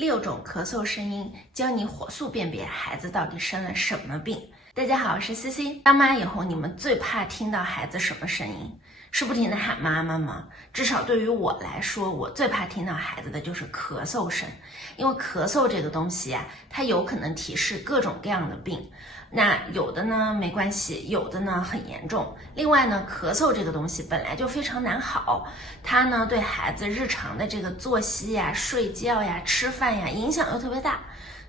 6种咳嗽声音，教你火速辨别孩子到底生了什么病。大家好，我是 CC。当妈以后，你们最怕听到孩子什么声音？是不停地喊妈妈吗？至少对于我来说，我最怕听到孩子的就是咳嗽声，因为咳嗽这个东西啊，它有可能提示各种各样的病。那有的呢没关系，有的呢很严重。另外呢，咳嗽这个东西本来就非常难好，它呢对孩子日常的这个作息呀、睡觉呀、吃饭呀影响又特别大。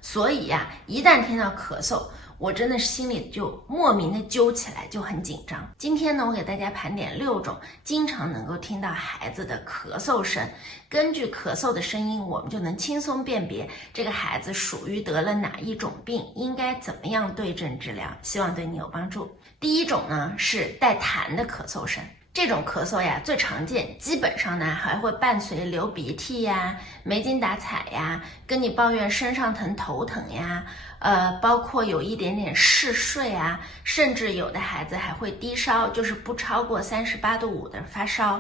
所以呀，一旦听到咳嗽，我真的是心里就莫名的揪起来，就很紧张。今天呢，我给大家盘点6种经常能够听到孩子的咳嗽声，根据咳嗽的声音，我们就能轻松辨别这个孩子属于得了哪一种病，应该怎么样对症治疗，希望对你有帮助。第一种呢是带痰的咳嗽声。这种咳嗽呀最常见，基本上呢还会伴随流鼻涕呀、没精打采呀、跟你抱怨身上疼、头疼呀，包括有一点点嗜睡啊，甚至有的孩子还会低烧，就是不超过38.5度的发烧。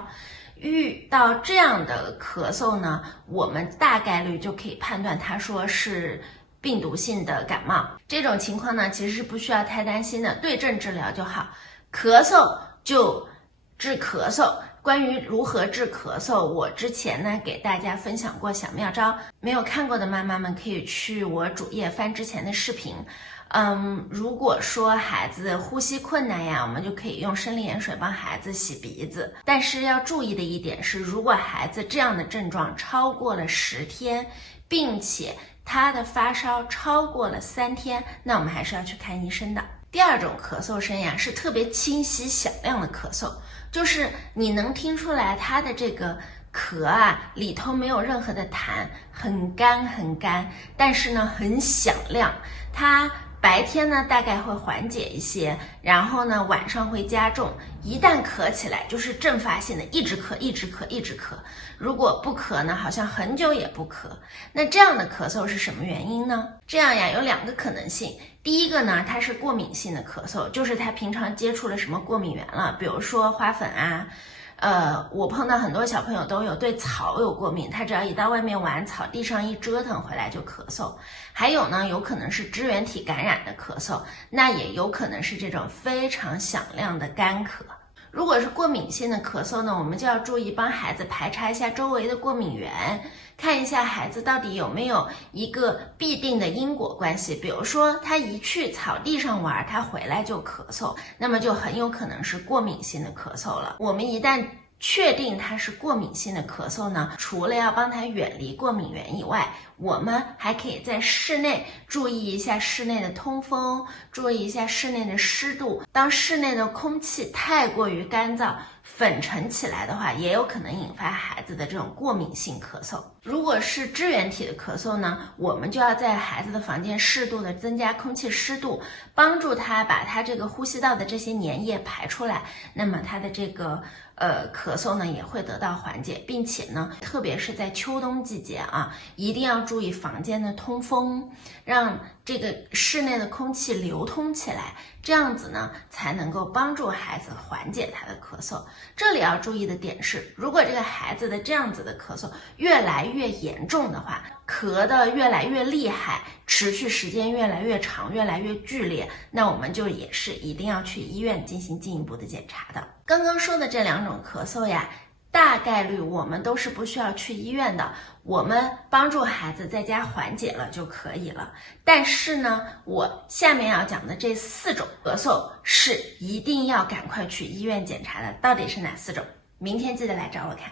遇到这样的咳嗽呢，我们大概率就可以判断他说是病毒性的感冒。这种情况呢其实是不需要太担心的，对症治疗就好。咳嗽就治咳嗽，关于如何治咳嗽，我之前呢给大家分享过小妙招，没有看过的妈妈们可以去我主页翻之前的视频。如果说孩子呼吸困难呀，我们就可以用生理盐水帮孩子洗鼻子。但是要注意的一点是，如果孩子这样的症状超过了10天，并且他的发烧超过了3天，那我们还是要去看医生的。第二种咳嗽声呀，是特别清晰响亮的咳嗽，就是你能听出来他的这个咳啊里头没有任何的痰，很干很干，但是呢很响亮。他白天呢大概会缓解一些，然后呢晚上会加重，一旦咳起来就是阵发性的，一直咳一直咳一直咳。如果不咳呢，好像很久也不咳。那这样的咳嗽是什么原因呢？这样呀有2个可能性。第一个呢，它是过敏性的咳嗽，就是他平常接触了什么过敏源了，比如说花粉啊。我碰到很多小朋友都有对草有过敏，他只要一到外面玩，草地上一折腾回来就咳嗽。还有呢，有可能是支原体感染的咳嗽，那也有可能是这种非常响亮的干咳。如果是过敏性的咳嗽呢，我们就要注意帮孩子排查一下周围的过敏源，看一下孩子到底有没有一个必定的因果关系。比如说他一去草地上玩，他回来就咳嗽，那么就很有可能是过敏性的咳嗽了。我们一旦确定它是过敏性的咳嗽呢，除了要帮他远离过敏源以外，我们还可以在室内注意一下室内的通风，注意一下室内的湿度。当室内的空气太过于干燥，粉尘起来的话，也有可能引发孩子的这种过敏性咳嗽。如果是支原体的咳嗽呢，我们就要在孩子的房间适度的增加空气湿度，帮助他把他这个呼吸道的这些粘液排出来，那么他的这个咳嗽呢也会得到缓解，并且呢，特别是在秋冬季节啊，一定要注意房间的通风，让这个室内的空气流通起来，这样子呢才能够帮助孩子缓解他的咳嗽。这里要注意的点是，如果这个孩子的这样子的咳嗽越来越严重的话，咳得越来越厉害，持续时间越来越长，越来越剧烈，那我们就也是一定要去医院进行进一步的检查的。刚刚说的这2种咳嗽呀，大概率我们都是不需要去医院的，我们帮助孩子在家缓解了就可以了。但是呢，我下面要讲的这4种咳嗽是一定要赶快去医院检查的。到底是哪4种？明天记得来找我看。